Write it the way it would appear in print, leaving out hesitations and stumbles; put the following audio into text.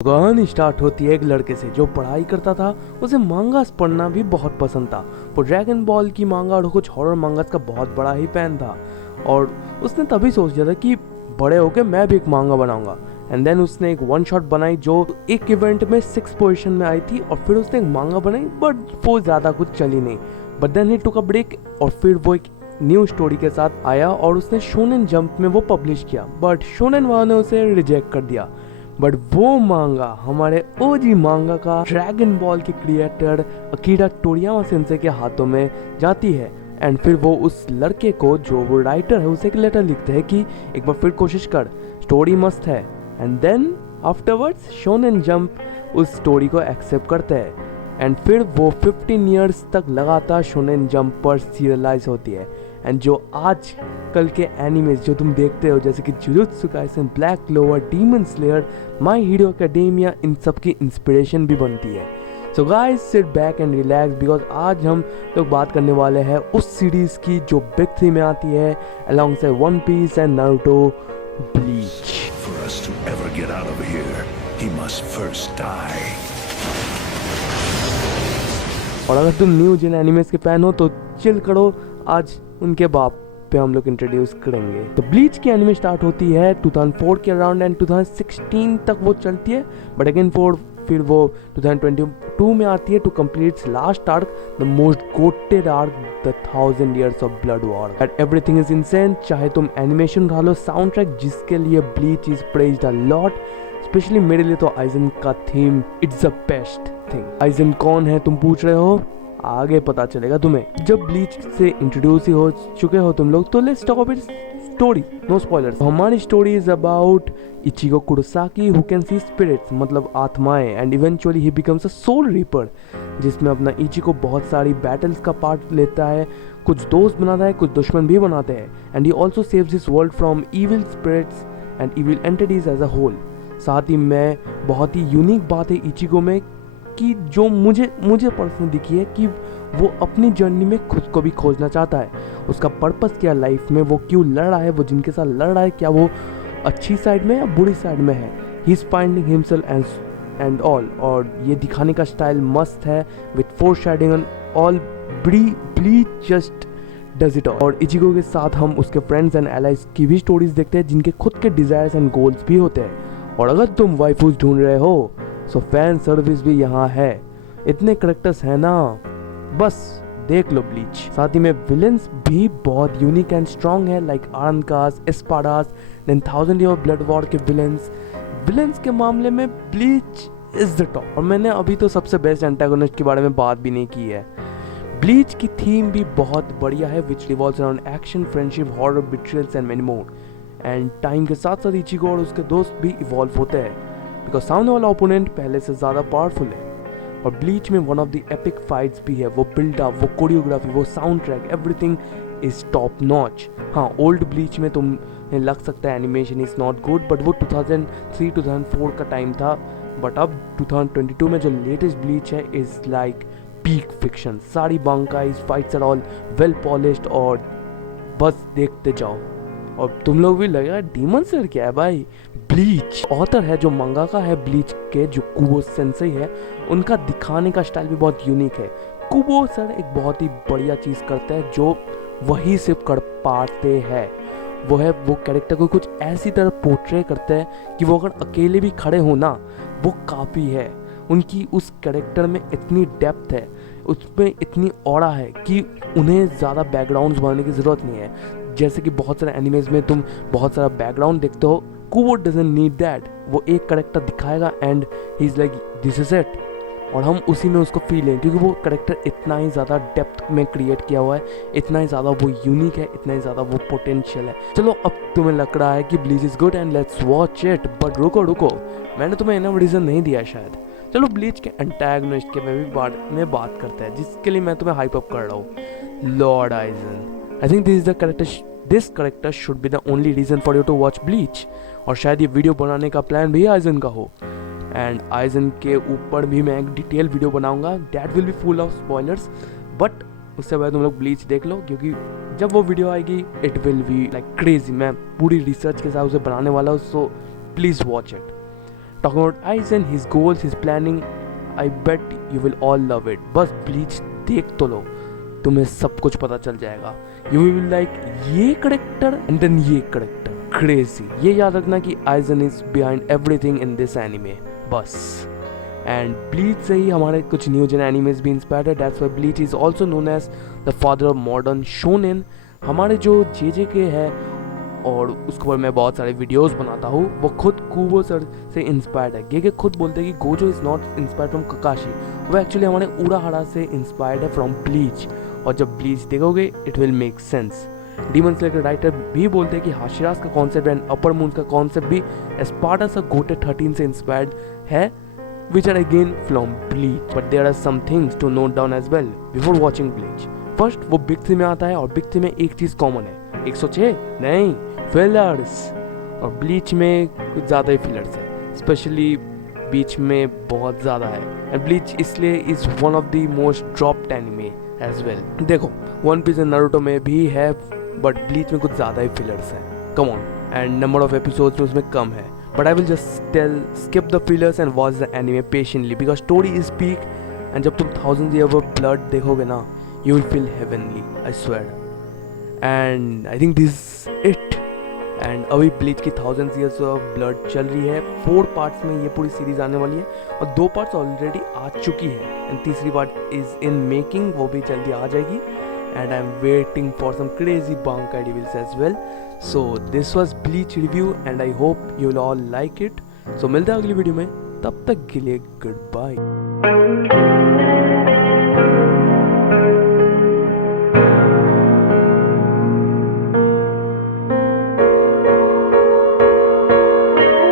कहानी स्टार्ट होती है एक लड़के से जो पढ़ाई करता था। उसे मांगास पढ़ना भी बहुत पसंद था। वो ड्रैगन बॉल की मांगा और कुछ हॉरर मांगास का बहुत बड़ा ही फैन था और उसने तभी सोच लिया था कि बड़े होकर मैं भी एक मांगा बनाऊंगा। एंड देन उसने एक वन शॉट बनाई जो एक इवेंट में 6 पोजीशन में आई थी और फिर उसने एक मांगा बनाई बट वो ज़्यादा कुछ चली नहीं। But then he took a break और फिर वो एक न्यू स्टोरी के साथ आया और उसने शोनेन जंप में वो पब्लिश किया बट शोनेन वालों ने उसे रिजेक्ट कर दिया। बट वो मांगा हमारे ओजी मांगा का ड्रैगन बॉल के क्रिएटर अकीरा टोरियामा सेंसे के हाथों में जाती है। एंड फिर वो उस लड़के को जो वो राइटर है उसे एक लेटर लिखते हैं कि एक बार फिर कोशिश कर, स्टोरी मस्त है। And then afterwards Shonen Jump उस स्टोरी को एक्सेप्ट करते हैं एंड फिर वो 15 ईयर्स तक लगातार शोनेन जंप पर सीरियलाइज होती है। एंड जो आज कल के एनिमेज जो तुम देखते हो जैसे कि Jujutsu Kaisen, Black Clover, Demon Slayer, My Hero Academia, इन सब की इंस्पिरेशन भी बनती है। So guys sit back and relax because आज हम लोग बात करने वाले हैं उस सीरीज की जो बिग 3 में आती है अलॉन्ग से One Piece and Naruto, Bleach. For us to ever get out of here, he must first die. और अगर तुम न्यू जेन एनिमेस के फैन हो तो चिल करो, आज उनके बाप पे हम लोग इंट्रोड्यूस करेंगे। तो ब्लीच की एनिमे स्टार्ट होती है 2004 के अराउंड एंड 2016 तक वो चलती है बट अगेन फिर वो 2022 में आती है to complete its last arc, the most goated arc, the 1000 Years of blood war. And everything is insane, चाहे तुम एनिमेशन उठा लो, साउंड ट्रैक जिसके लिए Bleach is praised a lot, specially मेरे लिए तो आइजन का theme it's the best thing. Aizen कौन है तुम पूछ रहे हो, आगे पता चलेगा तुम्हें जब ब्लीच से इंट्रोड्यूस ही हो चुके हो तुम लोग। तो let's talk about story, no spoilers. हमारी story is about Ichigo Kurosaki who can see spirits, मतलब आत्माएं, and eventually he becomes a soul reaper, जिसमें अपना इचिगो बहुत सारी बैटल्स का पार्ट लेता है, कुछ दोस्त बनाता है, कुछ दुश्मन भी बनाते हैं। And he also saves this world from evil spirits and evil entities as a whole. साथ ही में बहुत ही यूनिक बात है इचिगो में कि जो मुझे पर्सनली दिखी है कि वो अपनी जर्नी में खुद को भी खोजना चाहता है। उसका पर्पस क्या लाइफ में, वो क्यों लड़ रहा है, वो जिनके साथ लड़ रहा है क्या वो अच्छी साइड में या बुरी साइड में है। He is finding himself and all. और ये दिखाने का स्टाइल मस्त है with foreshadowing and all. Bleach just does it all. और इचिगो के साथ हम उसके फ्रेंड्स एंड एलाइज की भी स्टोरीज देखते हैं जिनके खुद के डिजायर्स एंड गोल्स भी होते हैं। और अगर तुम वाइफूज ढूंढ रहे हो सो फैन सर्विस भी यहाँ है, इतने करेक्टर्स हैं ना, बस देख लो ब्लीच। साथ ही में विलेंस भी बहुत यूनिक एंड स्ट्रॉन्ग है like Arrancars, Espadas, then 1000 Year blood war के विलेंस के मामले में ब्लीच इज द टॉप। और मैंने अभी तो सबसे बेस्ट एंटागोनिस्ट के बारे में बात भी नहीं की है। ब्लीच की थीम भी बहुत बढ़िया है which revolves around action, friendship, horror, betrayals and many more. And time के साथ साथ इचिगो और उसके दोस्त भी इवॉल्व होते हैं बिकॉज सामने वाला ओपोनेंट पहले से ज़्यादा पावरफुल है। और ब्लीच में one of the epic fights भी है, वो बिल्डअप, वो कोरियोग्राफी, वो sound track, everything is top notch. हाँ, ओल्ड ब्लीच में तुम्हें लग सकता है animation is not good but वो 2003-2004 का टाइम था। बट अब 2022 में जो लेटेस्ट ब्लीच है इज लाइक पीक फिक्शन। सारी bankais fights are all well polished और बस देखते जाओ। और तुम लोग भी लगेगा डीमन स्लेयर क्या है भाई। ब्लीच ऑथर है जो मंगाका है ब्लीच के, जो कुबो सेंसेई है, उनका दिखाने का स्टाइल भी बहुत यूनिक है। कुबो सर एक बहुत ही बढ़िया चीज़ करते हैं जो वही सिर्फ कर पाते हैं, वो है वो कैरेक्टर को कुछ ऐसी तरह पोर्ट्रे करते हैं कि वो अगर अकेले भी खड़े हो ना वो काफ़ी है। उनकी उस कैरेक्टर में इतनी डेप्थ है, उसमें इतनी ऑरा है कि उन्हें ज़्यादा बैकग्राउंड्स बनाने की ज़रूरत नहीं है। जैसे कि बहुत सारे एनिमेज में तुम बहुत सारा बैकग्राउंड देखते हो, कुबो डजंट नीड दैट। वो एक करेक्टर दिखाएगा and he is like this is it, और हम उसी में उसको फील लें क्योंकि वो करेक्टर इतना ही ज़्यादा डेप्थ में क्रिएट किया हुआ है, इतना ही ज़्यादा वो यूनिक है, इतना ही ज़्यादा वो पोटेंशियल है। चलो अब तुम्हें लग रहा है कि bleach is good and let's watch it, but रुको मैंने तुम्हें इनफ रीज़न नहीं दिया शायद। चलो ब्लीच के एंटागोनिस्ट के में बात करते हैं जिसके लिए मैं तुम्हें हाइप अप कर रहा हूँ, Lord Aizen. I think this character should be the only reason for you to watch Bleach. और शायद ये वीडियो बनाने का प्लान भी आइजन का हो एंड आइजन के ऊपर भी मैं एक डिटेल वीडियो बनाऊंगा that will be full of spoilers. But उससे पहले तुम लोग ब्लीच देख लो क्योंकि जब वो वीडियो आएगी it will be like crazy. मैं पूरी रिसर्च के साथ उसे बनाने वाला हूँ, so please watch it. talking about Aizen, his goals, his planning. I bet you will all love it. बस ब्लीच देख तो लो, तुम्हें सब कुछ पता चल जाएगा. You will be like ये करेक्टर and then ये करेक्टर, crazy. ये याद रखना कि Aizen is behind everything in this anime. बस. एंड ब्लीच से ही हमारे कुछ न्यू जेन एनिमेज भी इंस्पायर्ड है. That's why Bleach is also known as the father of modern shonen. हमारे जो जे है और उसके ऊपर मैं बहुत सारे वीडियोस बनाता हूँ, वो खुद कुबो सर से इंस्पायर्ड है. गेगे खुद बोलते हैं कि Gojo is not inspired from Kakashi, वो एक्चुअली हमारे उराहारा से इंस्पायर्ड है फ्रॉम ब्लीच. और जब ब्लीच देखोगे it will make sense. Demon slayer के राइटर भी बोलते हैं कि हाशिरास का कॉन्सेप्ट एंड अपर मून का कॉन्सेप्ट भी स्पार्टा सा गोटे 13 से इंस्पायर्ड है, which are again from Bleach. But there are some things to note down as well before watching Bleach. First, वो बिग थ्री में आता है और बिग थ्री में एक चीज़ कॉमन है. 106 नहीं, फिलर्स. और ब्लीच में कुछ ज़्यादा ही फिलर्स है, स्पेशली बीच में बहुत ज़्यादा है. एंड ब्लीच इसलिए is one of the most dropped anime as well. देखो वन पीस एंड नारुतो में भी है, बट ब्लीच में कुछ ज़्यादा ही फिलर्स है. Come on. And number of episodes में उसमें कम है. But I will just skip the fillers and watch the anime patiently because story is peak. And जब तुम thousands years of blood देखोगे ना, you will feel heavenly, I swear. And I think this is it. And अभी Bleach की thousands years of blood चल रही है. 4 parts में ये पूरी सीरीज आने वाली है और 2 parts ऑलरेडी आ चुकी है. And तीसरी part is in making, वो भी जल्दी आ जाएगी. And I'm waiting for some crazy Bankai reveals as well. So this was Bleach review and I hope you will all like it. So मिलते हैं अगली वीडियो में, तब तक के लिए goodbye.